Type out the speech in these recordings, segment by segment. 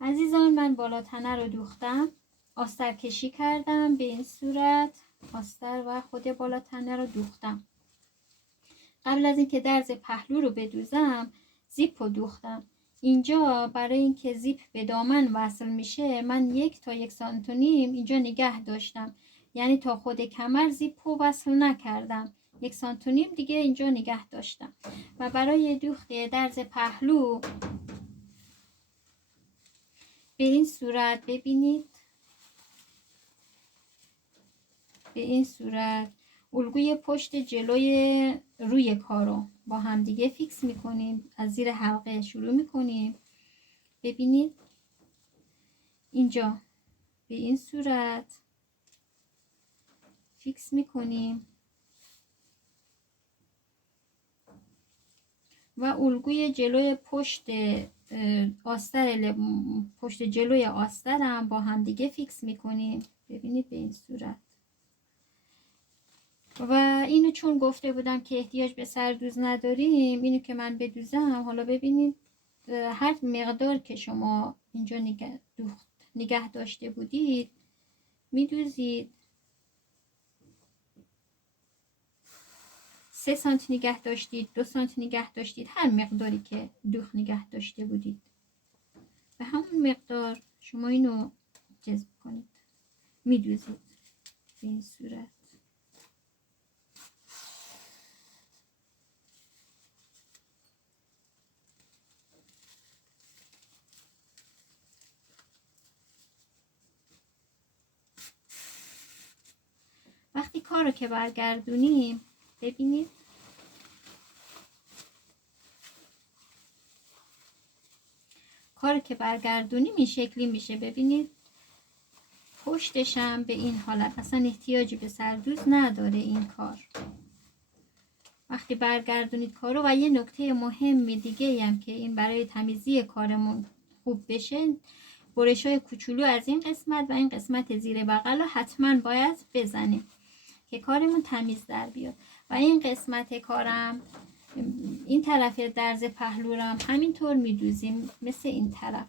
عزیزان من بالا تنه رو دوختم، آستر کشی کردم به این صورت. آستر و خود بالا تنه رو دوختم. قبل از اینکه درز پهلو رو بدوزم زیپ رو دوختم. اینجا برای اینکه زیپ به دامن وصل میشه من 1 تا 1.5 سانتی اینجا نگه داشتم، یعنی تا خود کمر زیپ رو وصل نکردم، 1.5 سانتی دیگه اینجا نگه داشتم. و برای دوخت درز پهلو به این صورت ببینید، به این صورت الگوی پشت جلوی روی کارو با هم دیگه فیکس میکنیم. از زیر حلقه شروع میکنیم. ببینید اینجا به این صورت فیکس میکنیم و الگوی جلوی پشت آستر پشت جلوی آستر هم با هم دیگه فیکس میکنیم. ببینید به این صورت. و اینو چون گفته بودم که احتیاج به سردوز نداریم، اینو که من بدوزم، حالا ببینید هر مقدار که شما اینجا نگه داشته بودید میدوزید. 3 سانتی نگه داشتید، 2 سانتی نگه داشتید، هر مقداری که دوخت نگه داشته بودید به همون مقدار شما اینو جذب کنید، میدوزید به این صورت. وقتی کار رو که برگردونیم ببینید کار که برگردونیم این شکلی میشه. ببینید پشتشم به این حالت، اصلا احتیاجی به سردوز نداره این کار. وقتی برگردونید کارو. و یه نکته مهم دیگه هم که این برای تمیزی کارمون خوب بشه، برشای کوچولو از این قسمت و این قسمت زیر بغل رو حتما باید بزنیم که کارمون تمیز در بیاد. و این قسمت کارم، این طرف درز پهلورم همینطور میدوزیم مثل این طرف.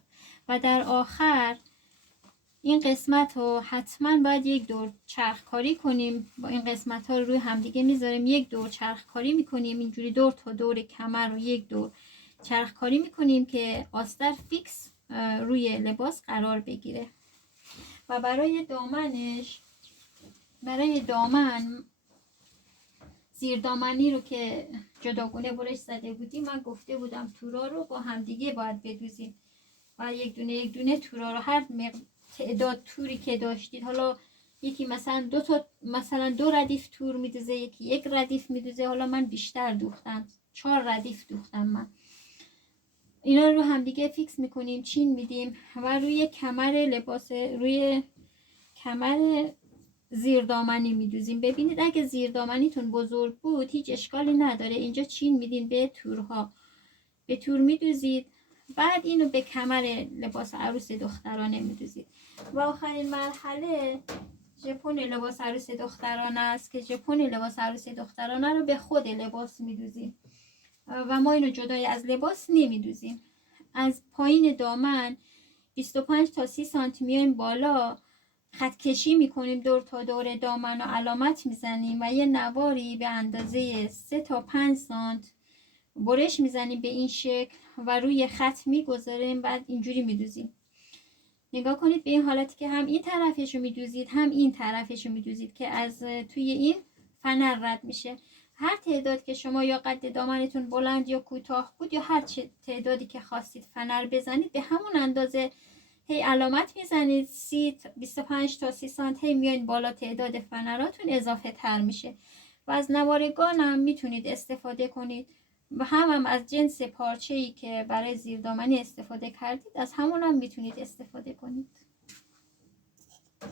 و در آخر این قسمت رو حتما باید 1 دور چرخ کاری کنیم. با این قسمت ها رو روی همدیگه میذاریم، 1 دور چرخ کاری میکنیم، اینجوری دور تا دور کمر رو 1 دور چرخ کاری میکنیم که آستر فیکس روی لباس قرار بگیره. و برای دامنش، برای دامن زیر دامنی رو که جداگونه برش زده بودیم، من گفته بودم تورا رو با همدیگه باید بدوزیم و یک دونه تورا رو هر تعداد توری که داشتید، حالا یکی مثلا مثلا 2 ردیف تور میدوزه، یکی 1 ردیف میدوزه، حالا من بیشتر دوختم 4 ردیف دوختم من. اینا رو همدیگه فیکس میکنیم، چین میدیم و روی کمر لباس، روی کمر زیر دامنی میدوزیم. ببینید اگه زیر دامنیتون بزرگ بود هیچ اشکالی نداره، اینجا چین میدین به تورها، به تور میدوزید. بعد اینو به کمر لباس عروس دخترانه میدوزید. و آخرین مرحله ژپون لباس عروس دخترانه است که ژپون لباس عروس دخترانه رو به خود لباس میدوزیم و ما اینو جدای از لباس نمیدوزیم. از پایین دامن 25 تا 30 سانتی میایم بالا، خط کشی میکنیم دور تا دور دامن و علامت میزنیم و یه نواری به اندازه 3 تا 5 سانت برش میزنیم به این شکل و روی خط میگذاریم. بعد اینجوری میدوزیم. نگاه کنید به این حالتی که هم این طرفشو میدوزید هم این طرفشو میدوزید که از توی این فنر رد میشه. هر تعداد که شما یا قد دامنتون بلند یا کوتاه بود یا هر تعدادی که خواستید فنر بزنید به همون اندازه هی علامت میزنید. 25 تا 30 سانت هی میاین بالا، تعداد فنراتون اضافه تر میشه. و از نوارگان هم میتونید استفاده کنید و هم از جنس پارچه‌ای که برای زیردامنی استفاده کردید از همون هم میتونید استفاده کنید.